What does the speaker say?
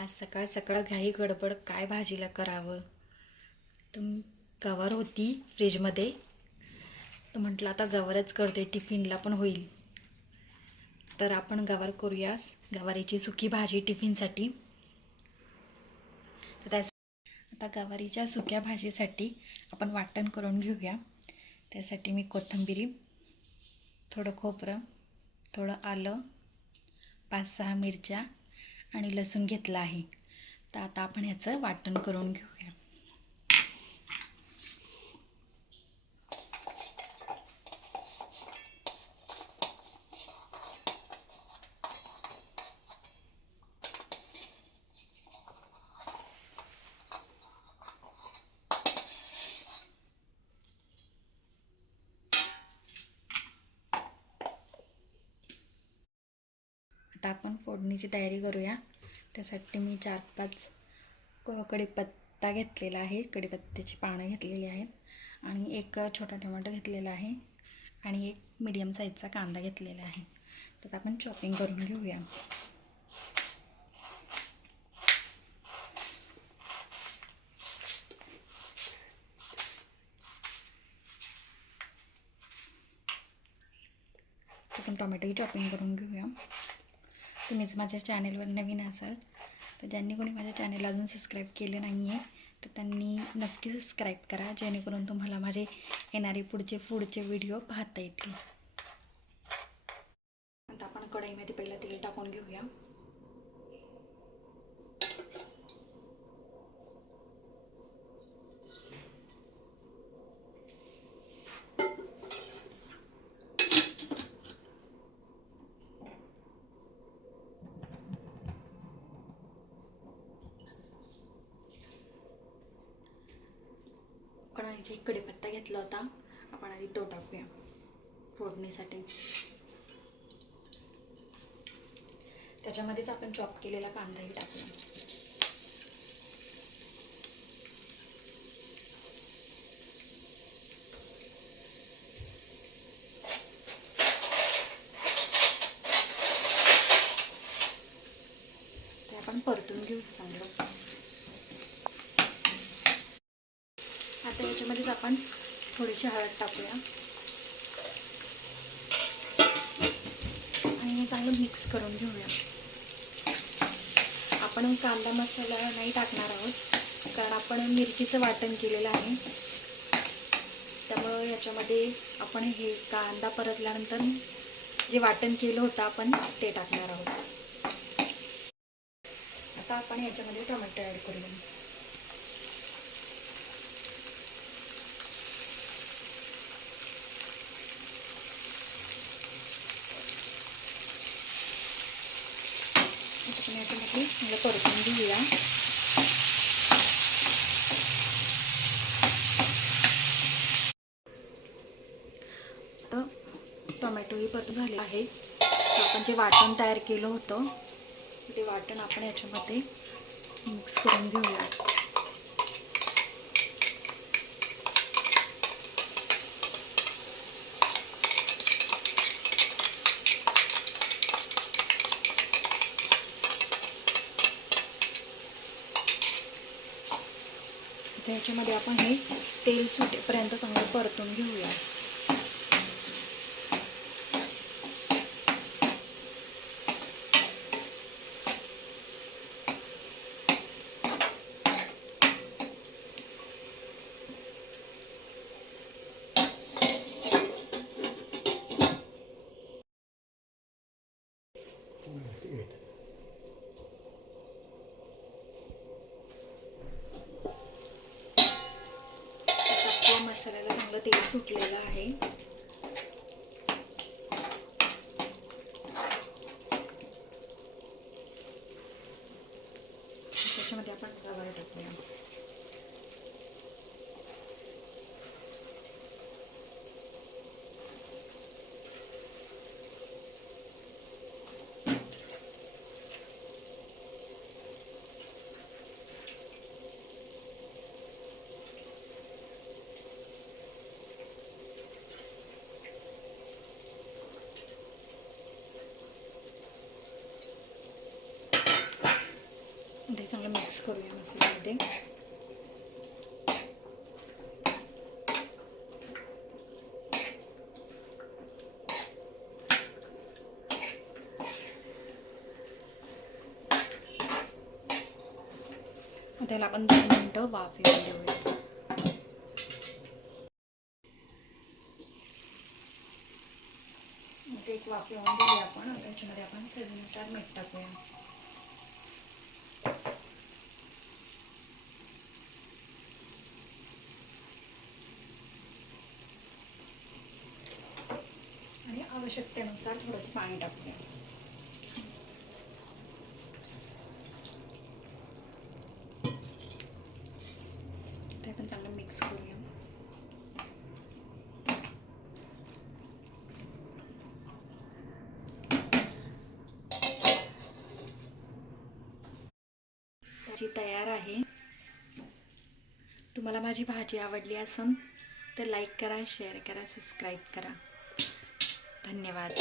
आज सकाळ सकाळ घाई गडबड काय भाजीला करावं. तर गवार होती फ्रीजमध्ये, तर म्हटलं आता गवारच करते, टिफिनला पण होईल. तर आपण गवार करूयास, गवारीची सुकी भाजी टिफिनसाठी. तर आता गवारीच्या सुक्या भाजीसाठी आपण वाटण करून घेऊया. त्यासाठी मी कोथिंबीर, थोडं खोबरं, थोडं आलं, 5-6 मिरच्या आणि लसूण घेतला आहे. तर आता आपण ह्याचं वाटण करून घेऊया. आता आपण फोडणीची तयारी करूया. त्यासाठी मी 4-5 कढीपत्ता घेतलेला आहे, कढीपत्त्याची पानं घेतलेली आहेत आणि एक छोटा टोमॅटो घेतलेला आहे आणि एक मीडियम साईजचा कांदा घेतलेला आहे. तर आपण चॉपिंग करून घेऊया. आपण टोमॅटोही चॉपिंग करून घेऊया. तुम्हीच माझ्या चॅनेलवर नवीन असाल तर ज्यांनी कोणी माझ्या चॅनेल अजून सबस्क्राईब केले नाही आहे तर त्यांनी नक्की सबस्क्राईब करा, जेणेकरून तुम्हाला माझे येणारे पुढचे व्हिडिओ पाहता येतील. आता आपण कढईमध्ये पहिला तेल टाकून घेऊया. आपण जे कढीपत्ता घेतला होता आपण आधी तो टाकूया फोडणीसाठी. त्याच्यामध्येच आपण चॉप केलेला कांदाही टाकूया. ते आपण परतून घेऊ चांगलं. आता याच्यामध्येच आपण थोडीशी हळद टाकूया आणि हे चांगलं मिक्स करून घेऊया. आपण कांदा मसाला नाही टाकणार आहोत, कारण आपण मिरचीचं वाटण केलेलं आहे. त्यामुळे याच्यामध्ये आपण हे कांदा परतल्यानंतर जे वाटण केलं होतं आपण ते टाकणार आहोत. आता आपण याच्यामध्ये टोमॅटो ॲड करूया. आपण याच्यामध्ये चांगलं परतून घेऊया. तर टोमॅटोही परतून झाले आहे. आपण जे वाटण तयार केलं होतं ते वाटण आपण याच्यामध्ये मिक्स करून घेऊया. याच्यामध्ये आपण हे तेल सुटेपर्यंत चांगलं परतून घेऊया. मसाल्याला चांगलं तेल सुटलेलं आहे. त्याच्यामध्ये आपण गवार टाकूया. ते चांगलं मिक्स करूया मसाल्यामध्ये. त्याला आपण 2 मिनिटं वाफ येऊन देऊया. ते एक वाफ येऊन दिली आपण. त्याच्यामध्ये आपण चवीनुसार मीठ टाकूया. आणि आवश्यकतेनुसार थोडंसं पाणी टाकूया. ते पण चांगलं मिक्स करूया. भाजी तयार आहे. तुम्हाला माझी भाजी आवडली असेल तर लाईक करा, शेअर करा, सबस्क्राईब करा. धन्यवाद.